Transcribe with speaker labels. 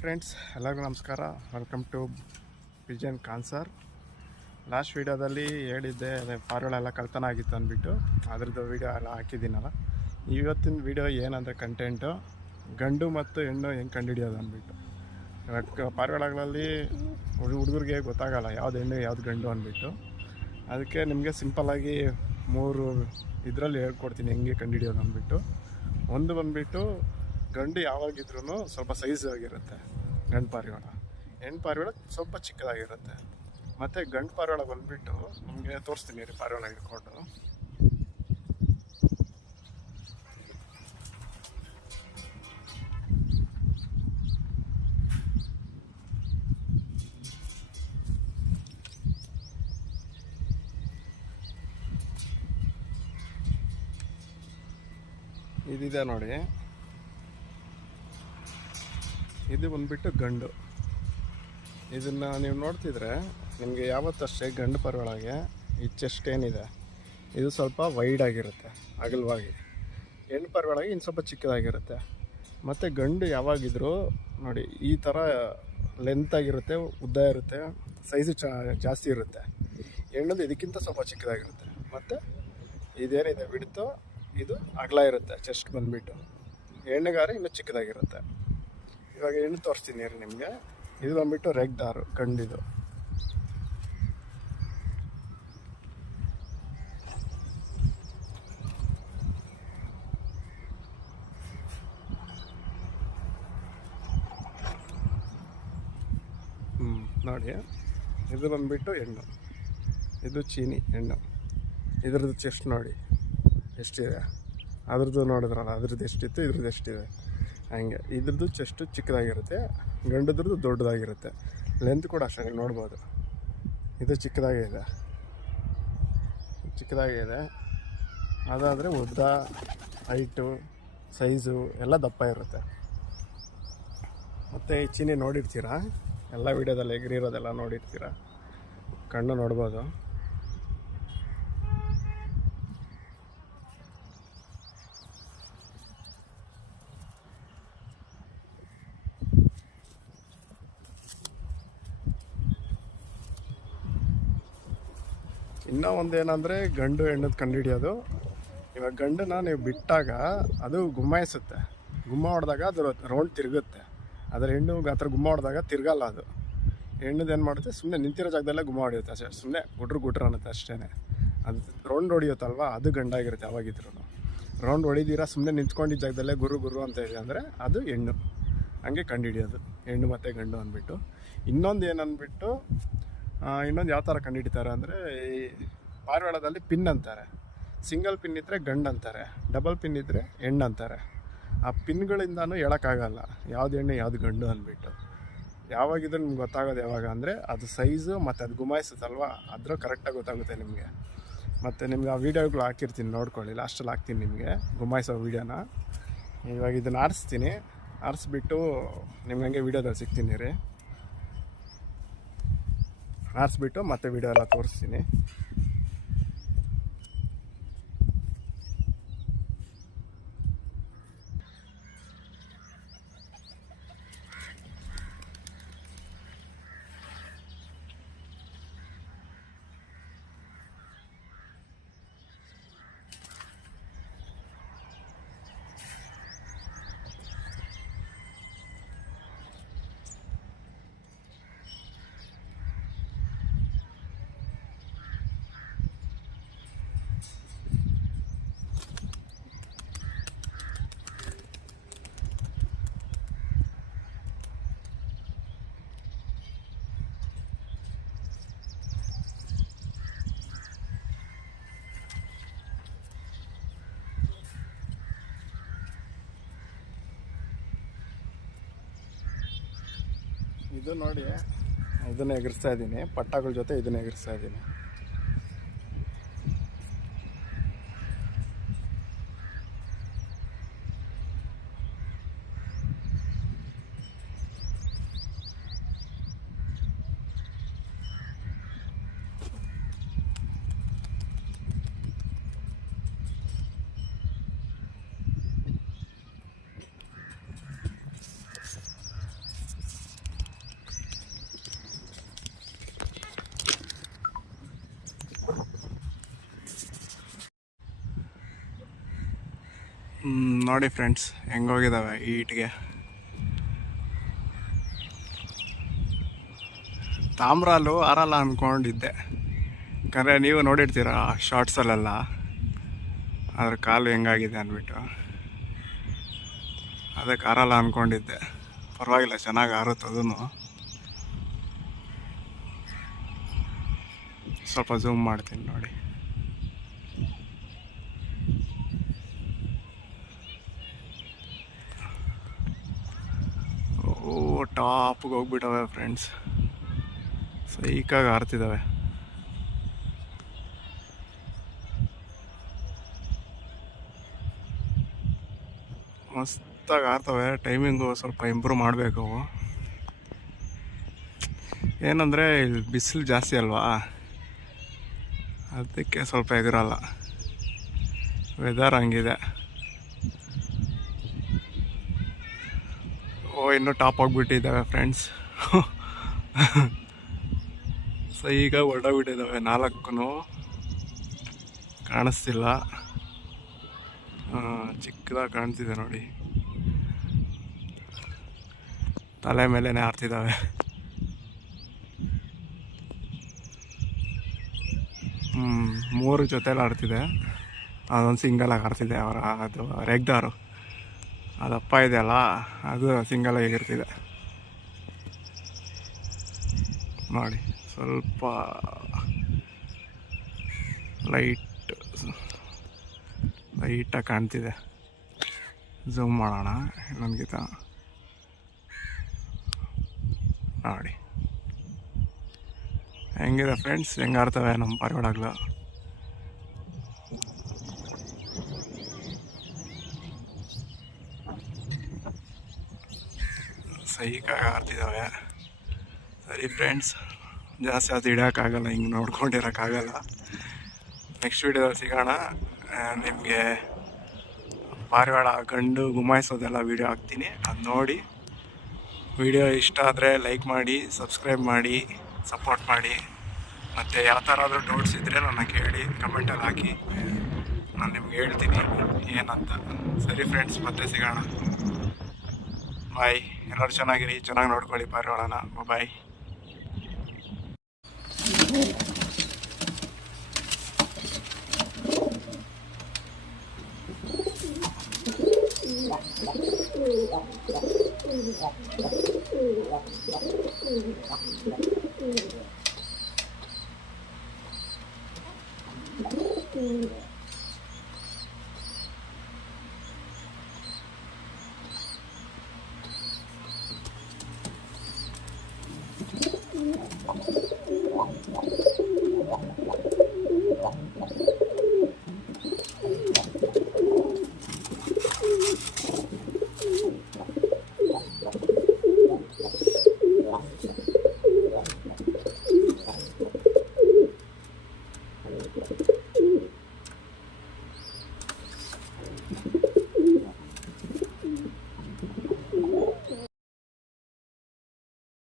Speaker 1: Friends ಎಲ್ಲರಿಗೂ ನಮಸ್ಕಾರ. Welcome to pigeon ಕಾನ್ಸರ್ ಲಾಸ್ಟ್ ವೀಡಿಯೋದಲ್ಲಿ ಹೇಳಿದ್ದೆ, ಅದೇ ಪಾರ್ಗಳೆಲ್ಲ ಕಳ್ತನ ಆಗಿತ್ತು ಅಂದ್ಬಿಟ್ಟು. ಅದ್ರದ್ದು ವೀಡಿಯೋ ಎಲ್ಲ ಹಾಕಿದ್ದೀನಲ್ಲ. ಇವತ್ತಿನ ವೀಡಿಯೋ ಏನಂದರೆ ಕಂಟೆಂಟು ಗಂಡು ಮತ್ತು ಹೆಣ್ಣು ಹೆಂಗೆ ಕಂಡುಹಿಡಿಯೋದು ಅಂದ್ಬಿಟ್ಟು. ಇವಾಗ ಪಾರಿವಾಳಗಳಲ್ಲಿ ಹುಡುಗರಿಗೆ ಗೊತ್ತಾಗಲ್ಲ ಯಾವ್ದು ಹೆಣ್ಣು, ಯಾವ್ದು ಗಂಡು ಅಂದ್ಬಿಟ್ಟು. ಅದಕ್ಕೆ ನಿಮಗೆ ಸಿಂಪಲ್ಲಾಗಿ ಮೂರು ಇದರಲ್ಲಿ ಹೇಳ್ಕೊಡ್ತೀನಿ ಹೆಂಗೆ ಕಂಡುಹಿಡಿಯೋದು ಅಂದ್ಬಿಟ್ಟು. ಒಂದು ಬಂದುಬಿಟ್ಟು ಗಂಡು ಯಾವಾಗಿದ್ರೂ ಸ್ವಲ್ಪ ಸೈಜ್ ಆಗಿರುತ್ತೆ. ಗಂಡು ಪಾರಿವಾಳ ಹೆಣ್ಣು ಪಾರಿವಾಳ ಸ್ವಲ್ಪ ಚಿಕ್ಕದಾಗಿರುತ್ತೆ. ಮತ್ತು ಗಂಡು ಪಾರಿವಾಳ ಬಂದ್ಬಿಟ್ಟು ನಿಮಗೆ ತೋರಿಸ್ತೀನಿ ರೀ ಪಾರಿವಾಳ ಹಿಡ್ಕೊಂಡು ಇದಿದೆ ನೋಡಿ. ಇದು ಬಂದ್ಬಿಟ್ಟು ಗಂಡು. ಇದನ್ನ ನೀವು ನೋಡ್ತಿದ್ರೆ ನಿಮಗೆ ಯಾವತ್ತಷ್ಟೇ ಗಂಡು ಪರವಳಗೆ ಈ ಚೆಸ್ಟ್ ಏನಿದೆ ಇದು ಸ್ವಲ್ಪ ವೈಡ್ ಆಗಿರುತ್ತೆ, ಅಗಲವಾಗಿ. ಹೆಣ್ಣು ಪರವಳಗೆ ಇನ್ನು ಸ್ವಲ್ಪ ಚಿಕ್ಕದಾಗಿರುತ್ತೆ. ಮತ್ತು ಗಂಡು ಯಾವಾಗಿದ್ರೂ ನೋಡಿ, ಈ ಥರ ಲೆಂತ್ ಆಗಿರುತ್ತೆ, ಉದ್ದ ಇರುತ್ತೆ ಸೈಜು ಚ, ಜಾಸ್ತಿ ಇರುತ್ತೆ. ಹೆಣ್ಣದು ಇದಕ್ಕಿಂತ ಸ್ವಲ್ಪ ಚಿಕ್ಕದಾಗಿರುತ್ತೆ. ಮತ್ತು ಇದೇನಿದೆ, ಬಿಡ್ತು, ಇದು ಅಗಲ ಇರುತ್ತೆ ಚೆಸ್ಟ್ ಬಂದುಬಿಟ್ಟು. ಹೆಣ್ಣುಗಾರ ಇನ್ನೂ ಚಿಕ್ಕದಾಗಿರುತ್ತೆ. ಇವಾಗ ಏನು ತೋರಿಸ್ತೀನಿ ರೀ ನಿಮಗೆ. ಇದು ಬಂದ್ಬಿಟ್ಟು ರೆಗ್ ದಾರು, ಗಂಡಿದು. ಹ್ಞೂ ನೋಡಿ. ಇದು ಬಂದ್ಬಿಟ್ಟು ಹೆಣ್ಣು ಇದು ಚೀನಿ ಹೆಣ್ಣು ಇದ್ರದ್ದು ಚೆಸ್ಟ್ ನೋಡಿ. ಎಷ್ಟಿದೆ? ಅದ್ರದ್ದು ನೋಡಿದ್ರಲ್ಲ, ಅದ್ರದ್ದು ಎಷ್ಟಿತ್ತು, ಇದ್ರದ್ದು ಎಷ್ಟಿದೆ? ಹಂಗೆ. ಇದ್ರದ್ದು ಚೆಸ್ಟು ಚಿಕ್ಕದಾಗಿರುತ್ತೆ, ಗಂಡದ್ರದ್ದು ದೊಡ್ಡದಾಗಿರುತ್ತೆ. ಲೆಂತ್ ಕೂಡ ಅಷ್ಟೇ ನೋಡ್ಬೋದು. ಇದು ಚಿಕ್ಕದಾಗೇ ಇದೆ. ಚಿಕ್ಕದಾಗೇ ಇದೆ. ಅದಾದರೆ ಉದ್ದ ಹೈಟು ಸೈಜು ಎಲ್ಲ ದಪ್ಪ ಇರುತ್ತೆ. ಮತ್ತು ನೋಡಿರ್ತೀರ ನೋಡಿರ್ತೀರಾ? ಎಲ್ಲ ವೀಡಿಯೋದಲ್ಲಿ ಎಗ್ರಿರೋದೆಲ್ಲ ನೋಡಿರ್ತೀರಾ? ಕಣ್ಣು ನೋಡ್ಬೋದು. ಇನ್ನೂ ಒಂದೇನಂದರೆ ಗಂಡು ಹೆಣ್ಣದು ಕಂಡುಹಿಡಿಯೋದು. ಇವಾಗ ಗಂಡನ್ನ ನೀವು ಬಿಟ್ಟಾಗ ಅದು ಗುಮ್ಮಾಯಿಸುತ್ತೆ. ಗುಮ್ಮ ಹೊಡೆದಾಗ ಅದು ರೌಂಡ್ ತಿರುಗುತ್ತೆ. ಅದರ ಹೆಣ್ಣು ಗಾತ್ರ ಗುಮ್ಮ ಹೊಡೆದಾಗ ತಿರುಗಲ್ಲ ಅದು. ಹೆಣ್ಣದು ಏನು ಮಾಡುತ್ತೆ? ಸುಮ್ಮನೆ ನಿಂತಿರೋ ಜಾಗದಲ್ಲೇ ಗುಮ್ಮ ಹೊಡೆಯುತ್ತೆ. ಅಷ್ಟೇ ಸುಮ್ಮನೆ ಗುಡ್ರು ಗುಡ್ರು ಅನ್ನುತ್ತೆ ಅಷ್ಟೇ ಅದು ರೌಂಡ್ ಹೊಡೆಯುತ್ತಲ್ವ? ಅದು ಗಂಡಾಗಿರುತ್ತೆ ಅವಾಗಿದ್ರು ರೌಂಡ್ ಹೊಡಿದೀರಾ ಸುಮ್ಮನೆ ನಿಂತ್ಕೊಂಡಿದ್ದ ಜಾಗದಲ್ಲೇ ಗುರು ಗುರು ಅಂತ ಇದೆ ಅಂದರೆ ಅದು ಹೆಣ್ಣು. ಹಂಗೆ ಕಂಡುಹಿಡಿಯೋದು. ಹೆಣ್ಣು ಮತ್ತು ಗಂಡು ಅಂದ್ಬಿಟ್ಟು. ಇನ್ನೊಂದು ಏನಂದ್ಬಿಟ್ಟು ಇನ್ನೊಂದು ಯಾವ ಥರ ಕಂಡುಹಿಡಿತಾರೆ ಅಂದರೆ ಈ ಪಾರಿವಾಳದಲ್ಲಿ ಪಿನ್ ಅಂತಾರೆ. ಸಿಂಗಲ್ ಪಿನ್ ಇದ್ದರೆ ಗಂಡು ಅಂತಾರೆ, ಡಬಲ್ ಪಿನ್ ಇದ್ದರೆ ಹೆಣ್ಣು ಅಂತಾರೆ. ಆ ಪಿನ್ಗಳಿಂದನೂ ಹೇಳೋಕ್ಕಾಗಲ್ಲ, ಯಾವ್ದು ಹೆಣ್ಣು, ಯಾವ್ದು ಗಂಡು ಅಂದ್ಬಿಟ್ಟು. ಯಾವಾಗಿದ್ರೆ ನಿಮ್ಗೆ ಗೊತ್ತಾಗೋದು ಯಾವಾಗ ಅಂದರೆ ಅದು ಸೈಜು ಮತ್ತು ಅದು ಗುಮಾಯಿಸುತ್ತಲ್ವ? ಅದ್ರ ಕರೆಕ್ಟಾಗಿ ಗೊತ್ತಾಗುತ್ತೆ ನಿಮಗೆ. ಮತ್ತು ನಿಮ್ಗೆ ಆ ವೀಡಿಯೋಗಳು ಹಾಕಿರ್ತೀನಿ, ನೋಡ್ಕೊಳ್ಳಿ. ಲಾಸ್ಟಲ್ಲಿ ಹಾಕ್ತೀನಿ ನಿಮಗೆ, ಗುಮಾಯಿಸೋ ವೀಡಿಯೋನ. ಇವಾಗ ಇದನ್ನು ಆರಿಸ್ತೀನಿ. ಆರಿಸ್ಬಿಟ್ಟು ನಿಮ್ಗೆ ಹಂಗೆ ವೀಡಿಯೋದಲ್ಲಿ ಸಿಗ್ತೀನಿ ರೀ. ಆರಿಸ್ಬಿಟ್ಟು ಮತ್ತೆ ವಿಡಿಯೋ ಎಲ್ಲ ತೋರಿಸ್ತೀನಿ. ಇದು ನೋಡಿ ಇದನ್ನ ಎಗರಿಸ್ತಾ ಇದ್ದೀನಿ ಪಟ್ಟಗಳ ಜೊತೆ ಇದನ್ನ ಎಗರಿಸ್ತಾ ಇದ್ದೀನಿ ನೋಡಿ ಫ್ರೆಂಡ್ಸ್ ಹೆಂಗೋಗಿದ್ದಾವೆ ಈಟ್ಗೆ ತಾಮ್ರಾಲು ಆರಲ್ಲ ಅಂದ್ಕೊಂಡಿದ್ದೆ ಯಾಕಂದರೆ ನೀವು ನೋಡಿರ್ತೀರ ಶಾರ್ಟ್ಸಲ್ಲೆಲ್ಲ ಅದ್ರ ಕಾಲು ಹೆಂಗಾಗಿದೆ ಅಂದ್ಬಿಟ್ಟು ಅದಕ್ಕೆ ಆರಲ್ಲ ಅಂದ್ಕೊಂಡಿದ್ದೆ ಪರವಾಗಿಲ್ಲ, ಚೆನ್ನಾಗಿ ಆರುತ್ತೆ ಅದನ್ನು ಸ್ವಲ್ಪ ಝೂಮ್ ಮಾಡ್ತೀನಿ ನೋಡಿ ಓ ಟಾಪ್ಗೆ ಹೋಗ್ಬಿಟ್ಟವೆ ಫ್ರೆಂಡ್ಸ್ ಸೈಕಾಗಿ ಹಾರ್ತಿದ್ದಾವೆ ಮಸ್ತಾಗಿ ಆರ್ತವೆ ಟೈಮಿಂಗು ಸ್ವಲ್ಪ ಇಂಪ್ರೂವ್ ಮಾಡಬೇಕು. ಅವು ಏನಂದರೆ ಬಿಸಿಲು ಜಾಸ್ತಿ ಅಲ್ವಾ? ಅದಕ್ಕೆ ಸ್ವಲ್ಪ ಎಗರಲ್ಲ ವೆದರ್ ಹಂಗಿದೆ. ಓ, ಇನ್ನೂ ಟಾಪ್ ಆಗಿಬಿಟ್ಟಿದ್ದಾವೆ ಫ್ರೆಂಡ್ಸ್ ಸೊ ಈಗ ಹೊರಡೋಗ್ಬಿಟ್ಟಿದ್ದಾವೆ ನಾಲ್ಕು ಕಾಣಿಸ್ತಿಲ್ಲ. ಚಿಕ್ಕದಾಗಿ ಕಾಣ್ತಿದೆ ನೋಡಿ. ತಲೆ ಮೇಲೆ ಹಾರ್ತಿದ್ದಾವೆ ಹ್ಞೂ ಮೂರು ಜೊತೆಲಿ ಆಡ್ತಿದೆ. ಅದೊಂದು ಸಿಂಗಲಾಗಿ ಆಡ್ತಿದೆ, ಅವರ ಅದು ರೆಗ್ದಾರು. ಅದಪ್ಪ ಇದೆಯಲ್ಲ? ಅದು ಸಿಂಗಲ್ ಆಗಿರ್ತಿದೆ. ನೋಡಿ, ಸ್ವಲ್ಪ ಲೈಟ್ ಲೈಟಾಗಿ ಕಾಣ್ತಿದೆ. ಝೂಮ್ ಮಾಡೋಣ ಇನ್ನೊಂದ್ಗಿತ ನೋಡಿ. ಹೆಂಗಿದೆ ಫ್ರೆಂಡ್ಸ್ ಹೆಂಗಾರ್ತವೆ ನಮ್ಮ ಪಾರಿವಾಳಗಳು ಸೈಕಾಗಿ ಆಡ್ತಿದ್ದಾವೆ ಸರಿ ಫ್ರೆಂಡ್ಸ್ ಜಾಸ್ತಿ ಅದು ಇಡೋಕ್ಕಾಗಲ್ಲ, ಹಿಂಗೆ ನೋಡ್ಕೊಂಡಿರೋಕ್ಕಾಗಲ್ಲ. ನೆಕ್ಸ್ಟ್ ವೀಡಿಯೋದಲ್ಲಿ ಸಿಗೋಣ. ನಿಮಗೆ ಪಾರಿವಾಳ ಗಂಡು ಗುಮಾಯಿಸೋದೆಲ್ಲ ವೀಡಿಯೋ ಹಾಕ್ತೀನಿ. ಅದು ನೋಡಿ. ವಿಡಿಯೋ ಇಷ್ಟ ಆದರೆ ಲೈಕ್ ಮಾಡಿ ಸಬ್ಸ್ಕ್ರೈಬ್ ಮಾಡಿ ಸಪೋರ್ಟ್ ಮಾಡಿ. ಮತ್ತು ಯಾವ ಥರ ಆದರೂ ಡೌಟ್ಸ್ ಇದ್ದರೆ ನನ್ನ ಕೇಳಿ ಕಮೆಂಟಲ್ಲಿ ಹಾಕಿ. ನಾನು ನಿಮ್ಗೆ ಹೇಳ್ತೀನಿ ಏನಂತ. ಸರಿ ಫ್ರೆಂಡ್ಸ್ ಮತ್ತೆ ಸಿಗೋಣ. ಬಾಯ್ ಎಲ್ಲರೂ ಚೆನ್ನಾಗಿರಿ ಚೆನ್ನಾಗಿ ನೋಡ್ಕೊಳ್ಳಿ ಪಾರಿವಾಳನ ಬಾಯ್
Speaker 2: Thank you.